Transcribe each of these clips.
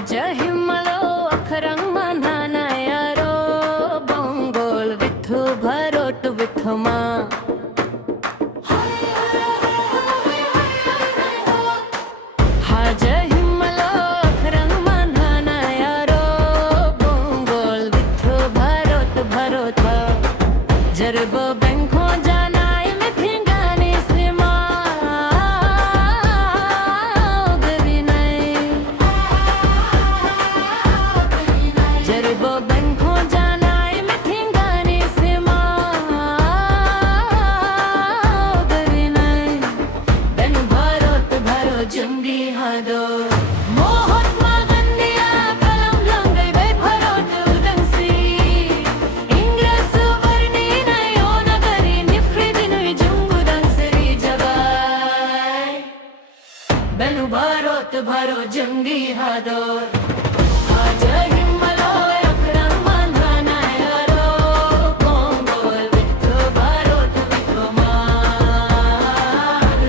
Haja himmalo akhrang manhana yaro bongol vithu bharot vithma Haja himmalo akhrang manhana yaro bongol vithu bharot bharot jarbo bankho jana में फिंगाने से मागवी नहीं जरबो बैंको जाना में फिंगाने से मागवी नहीं बेन भरोत भरो जंगी हादो महात्मा गांधी कलम लंगई बे भरोत उदंसी इंग्रस वर्णी नयो नगरी निफ्रिद नुई जुंगु दंसरी जगाई बेनु भरोत भरो जंगी हादो हाजा हिम्मलो अकरम manhana yaro bongol vithu bharot vithma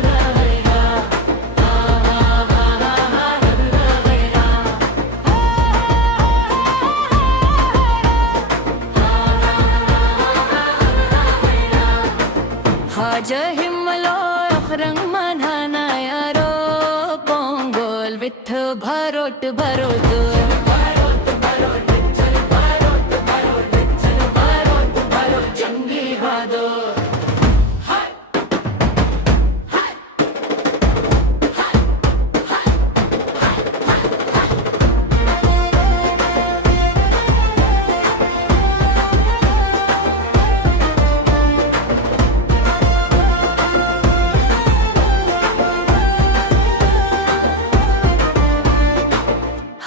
rahega Haja himmalo akhrang manhana yaro bongol vithu bharot bharot jangi hado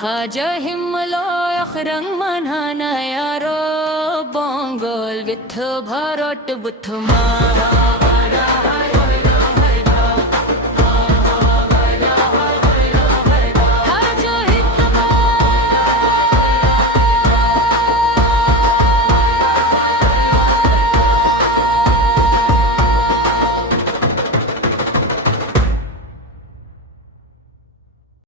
Haja himmalo akhrang manhana yaro bongol vithu bharot buthma